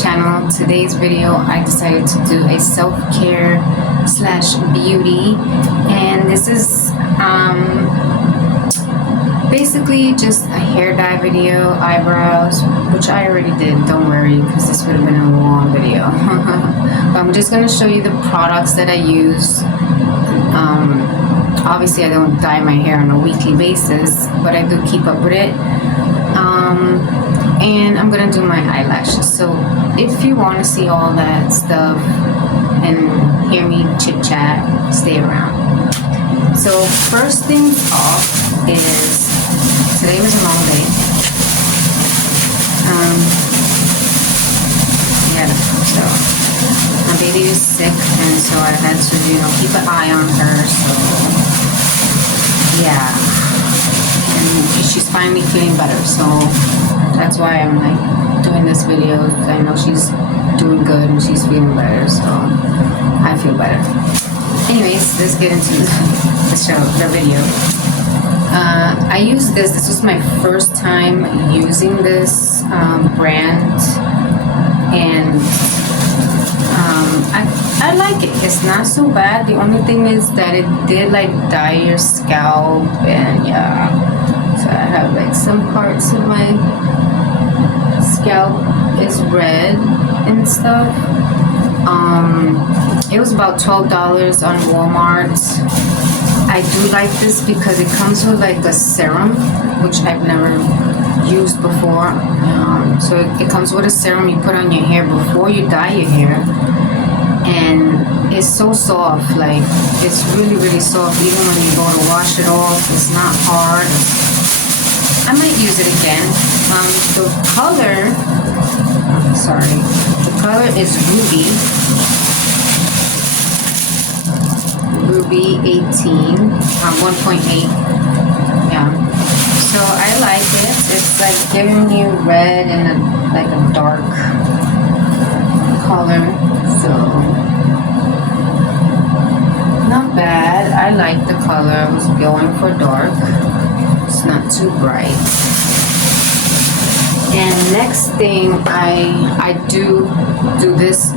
channel. Today's video I decided to do a self-care slash beauty, and this is basically just a hair dye video, eyebrows, which I already did, don't worry, because this would have been a long video. But I'm just going to show you the products that I use. Obviously I don't dye my hair on a weekly basis, but I do keep up with it. And I'm gonna do my eyelashes. So if you want to see all that stuff and hear me chit chat, stay around. So first things off is, today was a long day. So my baby is sick, and so I had to, keep an eye on her. So yeah, and she's finally feeling better. So that's why I'm doing this video, because I know she's doing good and she's feeling better. So I feel better. Anyways, let's get into the video. I use this. This was my first time using this brand, and I like it. It's not so bad. The only thing is that it did dye your scalp, and yeah, so I have some parts of my scalp is red and stuff. It was about $12 on Walmart. I do like this because it comes with a serum, which I've never used before. So it comes with a serum you put on your hair before you dye your hair, and it's so soft. It's really, really soft. Even when you go to wash it off, it's not hard. I might use it again. The color is Ruby 18, 1.8. Yeah. So I like it. It's giving you red and a dark color. So not bad. I like the color. I was going for dark. It's not too bright. And next thing, I do this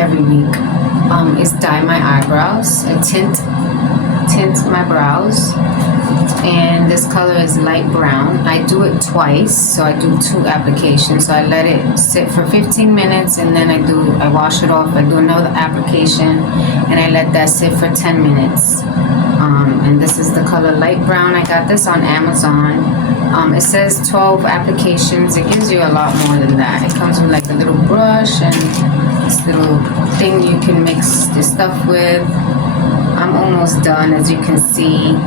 every week. Is dye my eyebrows. I tint my brows, and this color is light brown. I do it twice, so I do 2 applications. So I let it sit for 15 minutes, and then I wash it off. I do another application, and I let that sit for 10 minutes. And this is the color light brown. I got this on Amazon. It says 12 applications. It gives you a lot more than that. It comes with a little brush and this little thing you can mix the stuff with. I'm almost done, as you can see.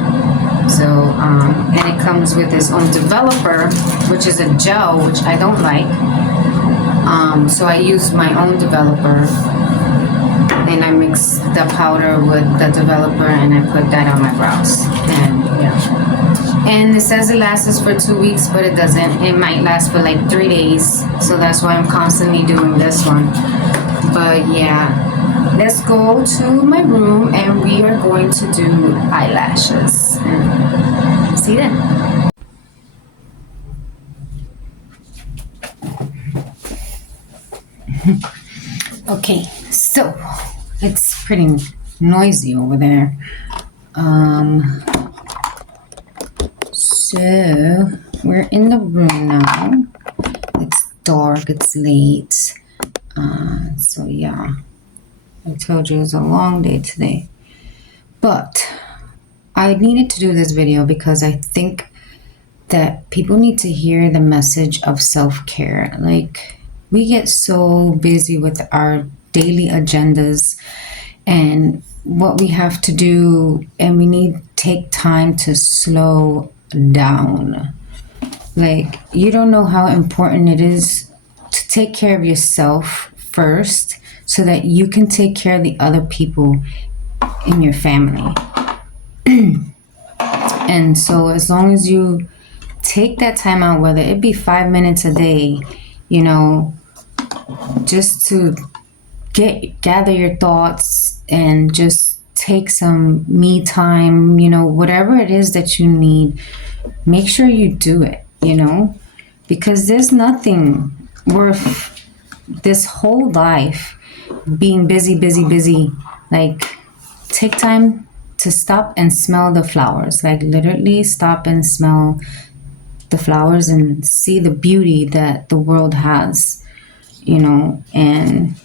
So, and it comes with its own developer, which is a gel, which I don't like. So I use my own developer, and I mix the powder with the developer, and I put that on my brows. And yeah. And it says it lasts for 2 weeks, but it doesn't. It might last for 3 days. So that's why I'm constantly doing this one. But yeah, let's go to my room, and we are going to do eyelashes. See you then. Okay, so it's pretty noisy over there. So we're in the room now. It's dark, it's late. So yeah, I told you it was a long day today. But I needed to do this video because I think that people need to hear the message of self-care. We get so busy with our daily agendas and what we have to do, and we need to take time to slow down. You don't know how important it is to take care of yourself first, so that you can take care of the other people in your family. And so as long as you take that time out, whether it be 5 minutes a day, just to gather your thoughts and just take some me time, whatever it is that you need, make sure you do it, because there's nothing we're this whole life being busy, busy, busy. Like, take time to stop and smell the flowers. Like, literally stop and smell the flowers and see the beauty that the world has, you know, and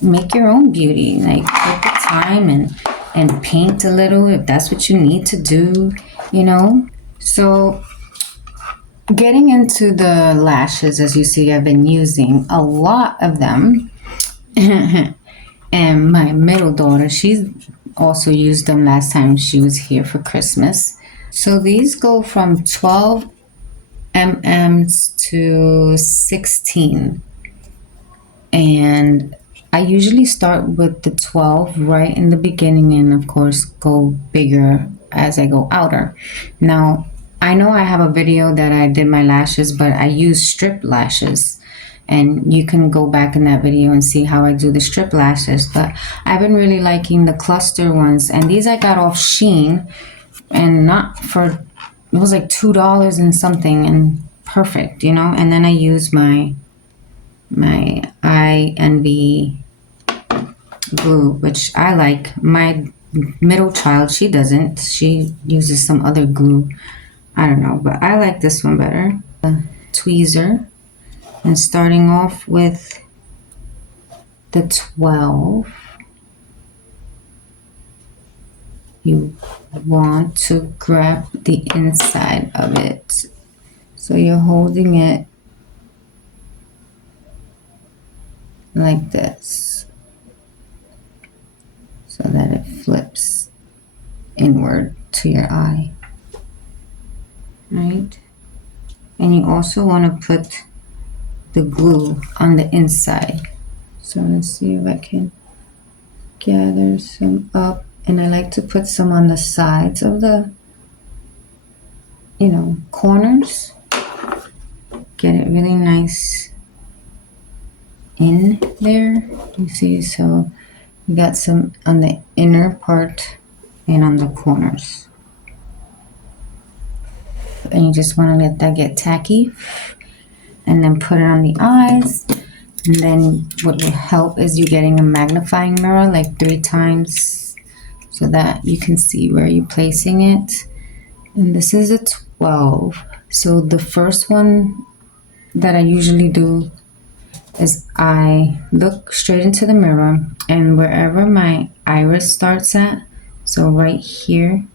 make your own beauty. Like, take the time and paint a little if that's what you need to do, you know. So getting into the lashes, as you see, I've been using a lot of them. And my middle daughter, she's also used them last time she was here for Christmas. So these go from 12 mm's to 16. And I usually start with the 12 right in the beginning and, of course, go bigger as I go outer. Now, I know I have a video that I did my lashes, but I use strip lashes. And you can go back in that video and see how I do the strip lashes. But I've been really liking the cluster ones. And these I got off Shein, and not for, it was like $2 and something, and perfect, you know. And then I use my I Envy glue, which I like. My middle child, she doesn't. She uses some other glue. I don't know, but I like this one better. The tweezer. And starting off with the 12, you want to grab the inside of it. So you're holding it like this so that it flips inward to your eye, right? And you also want to put the glue on the inside. So let's see if I can gather some up. And I like to put some on the sides of the, you know, corners. Get it really nice in there. You see, so you got some on the inner part and on the corners. And you just want to let that get tacky. And then put it on the eyes. And then what will help is you getting a magnifying mirror like 3 times so that you can see where you're placing it. And this is a 12. So the first one that I usually do is I look straight into the mirror, and wherever my iris starts at, so right here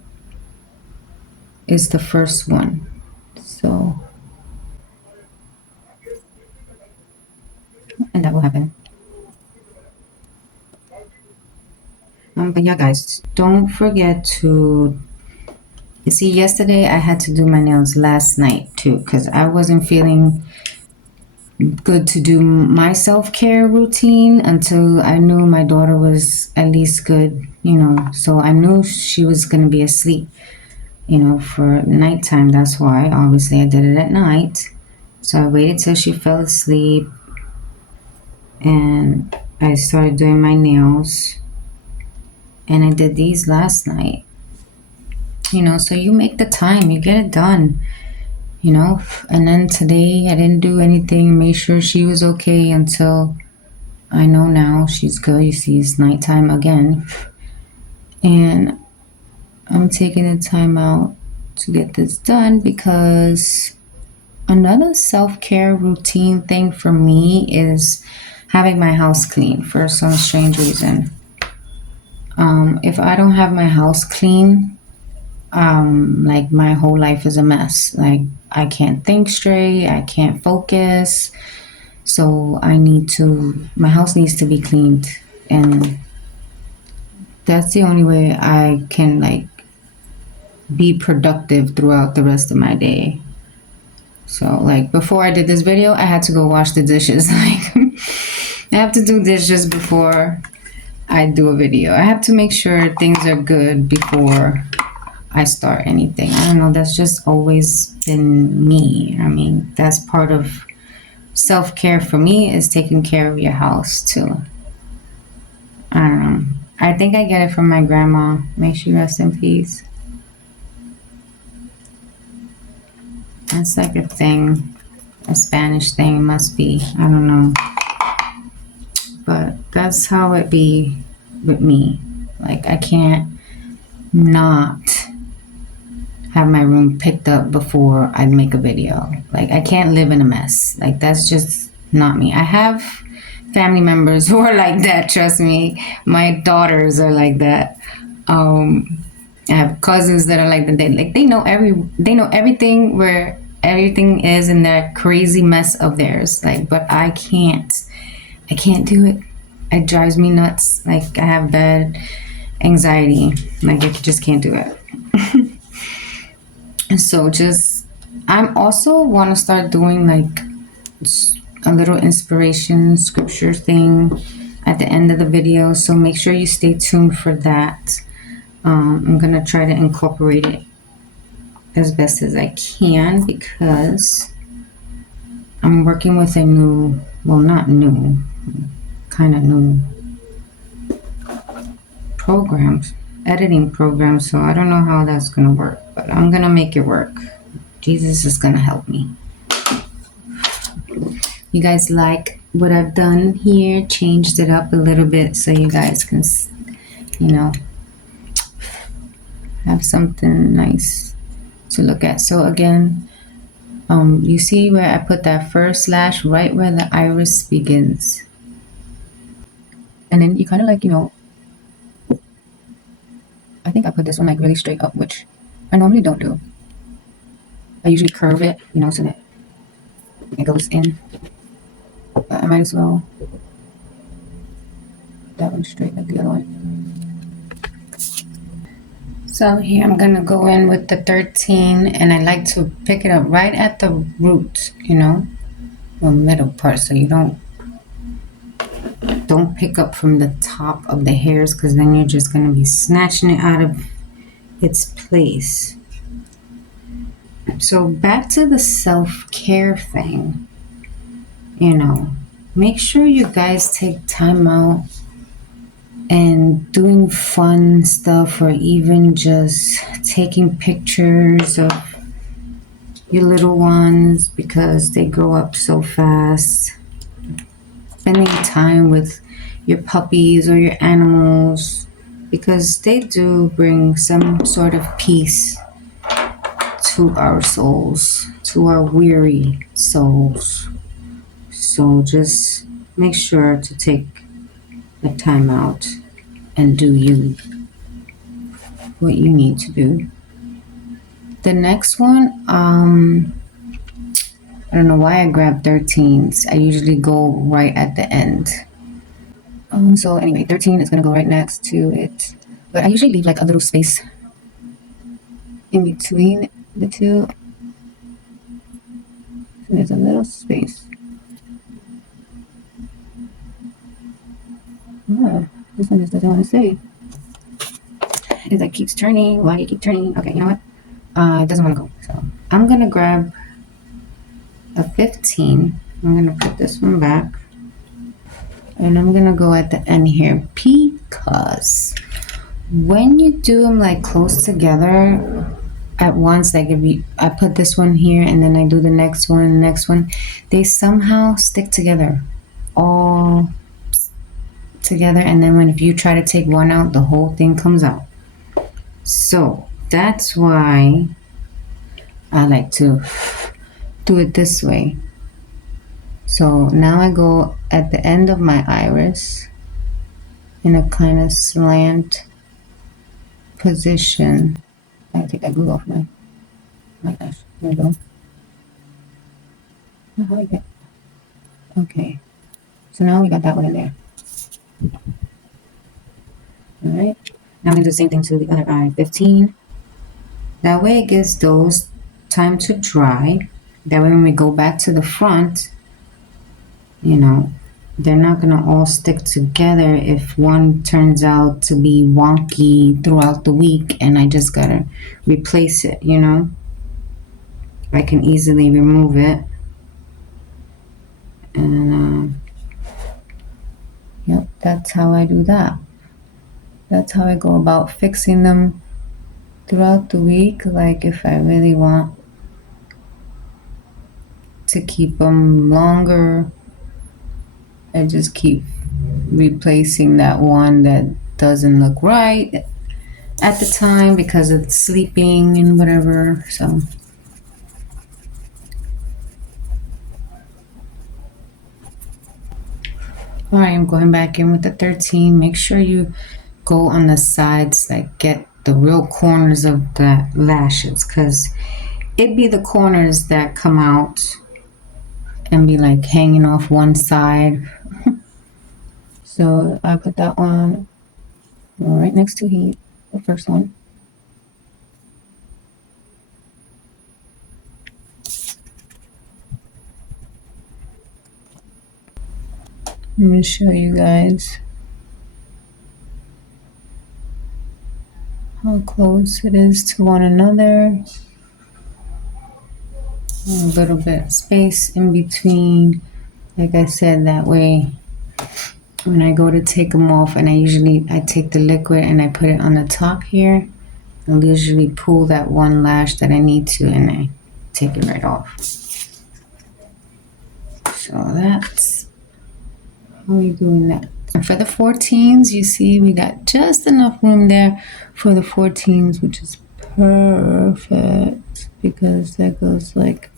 is the first one. So, and that will happen. But yeah, guys, don't forget to, you see, yesterday I had to do my nails last night too, because I wasn't feeling good to do my self-care routine until I knew my daughter was at least good, you know. So I knew she was going to be asleep, you know, for nighttime. That's why, obviously, I did it at night. So I waited till she fell asleep, and I started doing my nails. And I did these last night, you know. So you make the time, you get it done, you know. And then today I didn't do anything, made sure she was okay until I know now she's good. You see, it's nighttime again. And I'm taking the time out to get this done because another self-care routine thing for me is having my house clean for some strange reason. If I don't have my house clean, like my whole life is a mess. Like I can't think straight, I can't focus. So my house needs to be cleaned, and that's the only way I can like be productive throughout the rest of my day. So like before I did this video, I had to go wash the dishes. Like I have to do dishes before I do a video. I have to make sure things are good before I start anything. I don't know, that's just always been me. I mean, that's part of self-care for me, is taking care of your house too. I don't know. I think I get it from my grandma. May she rest in peace. It's like a thing. a Spanish thing. It must be. I don't know. But that's how it be with me. Like, I can't not have my room picked up before I make a video. Like, I can't live in a mess. Like, that's just not me. I have family members who are like that, trust me. My daughters are like that. I have cousins that are like that. They know everything where everything is in that crazy mess of theirs. Like, but I can't do it. It drives me nuts. Like, I have bad anxiety. Like, I just can't do it. So I'm also want to start doing like a little inspiration scripture thing at the end of the video. So make sure you stay tuned for that. I'm going to try to incorporate it as best as I can because I'm working with a new, well, not new, kind of new programs, editing program. So I don't know how that's going to work, but I'm going to make it work. Jesus is going to help me. You guys like what I've done here? Changed it up a little bit so you guys can, have something nice to look at. So again, you see where I put that first slash right where the iris begins. And then you kind of like, I think I put this one like really straight up, which I normally don't do. I usually curve it, so that it goes in. But I might as well put that one straight like the other one. So here I'm going to go in with the 13, and I like to pick it up right at the root, the middle part, so you don't pick up from the top of the hairs, because then you're just going to be snatching it out of its place. So back to the self-care thing, make sure you guys take time out and doing fun stuff, or even just taking pictures of your little ones because they grow up so fast. Spending time with your puppies or your animals, because they do bring some sort of peace to our souls, to our weary souls. So just make sure to take the time out and do what you need to do. The next one, I don't know why I grabbed 13s. I usually go right at the end. So anyway, 13 is going to go right next to it. But I usually leave like a little space in between the two. So there's a little space. Oh, this one just doesn't want to say. It like keeps turning. Why do you keep turning? Okay, you know what? It doesn't want to go. So I'm going to grab a 15. I'm going to put this one back. And I'm going to go at the end here, because when you do them like close together at once, like I put this one here and then I do the next one, they somehow stick together, all together. And then if you try to take one out, the whole thing comes out. So that's why I like to do it this way. So now I go at the end of my iris in a kind of slant position. I gotta take that glue off my gosh. There we go. I like it. Okay. So now we got that one in there. Alright. Now I'm gonna do the same thing to the other eye. 15. That way it gives those time to dry. That way when we go back to the front, they're not going to all stick together if one turns out to be wonky throughout the week and I just got to replace it, I can easily remove it. And, yep, that's how I do that. That's how I go about fixing them throughout the week. Like if I really want to keep them longer. I just keep replacing that one that doesn't look right at the time because of sleeping and whatever. So all right, I'm going back in with the 13. Make sure you go on the sides, like get the real corners of the lashes, because it be the corners that come out and be like hanging off one side. So I put that one right next to heat, the first one. Let me show you guys how close it is to one another. A little bit of space in between. Like I said, that way when I go to take them off, and I take the liquid and I put it on the top here, I'll usually pull that one lash that I need to and I take it right off. So that's how we're doing that. And for the 14s, you see we got just enough room there for the 14s, which is perfect because that goes like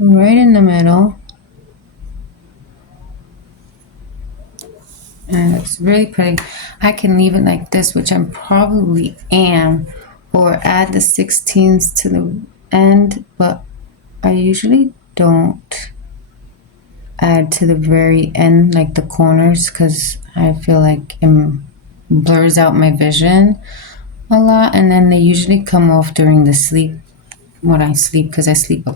right in the middle. And it's really pretty. I can leave it like this, which I probably am, or add the 16s to the end, but I usually don't add to the very end, like the corners, because I feel like it blurs out my vision a lot, and then they usually come off during the sleep, when I sleep, because I sleep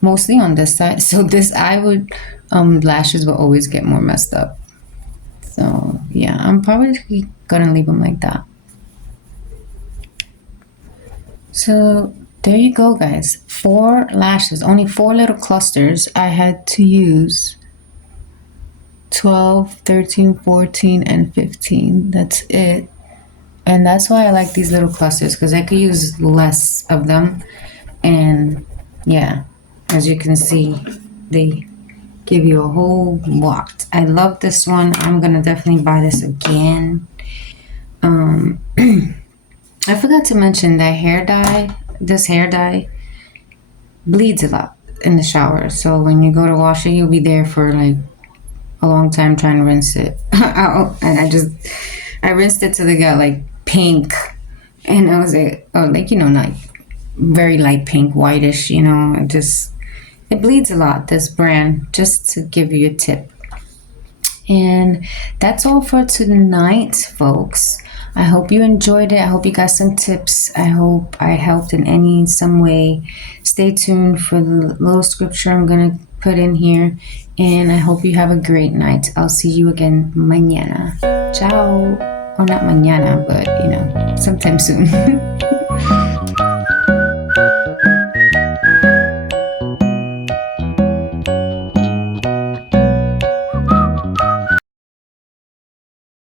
mostly on this side. So this eye would, lashes will always get more messed up. So yeah, I'm probably gonna leave them like that. So there you go, guys. 4 lashes, only 4 little clusters. I had to use 12, 13, 14, and 15. That's it. And that's why I like these little clusters, because I could use less of them. And yeah, as you can see, they give you a whole lot. I love this one. I'm gonna definitely buy this again. I forgot to mention that hair dye. This hair dye bleeds a lot in the shower. So when you go to wash it, you'll be there for like a long time trying to rinse it out. And I rinsed it till it got like pink. And I was like, oh, like, not very light pink, whitish, it bleeds a lot, this brand, just to give you a tip. And that's all for tonight, folks. I hope you enjoyed it. I hope you got some tips. I hope I helped in some way. Stay tuned for the little scripture I'm going to put in here. And I hope you have a great night. I'll see you again mañana. Ciao. Or not mañana, but, sometime soon.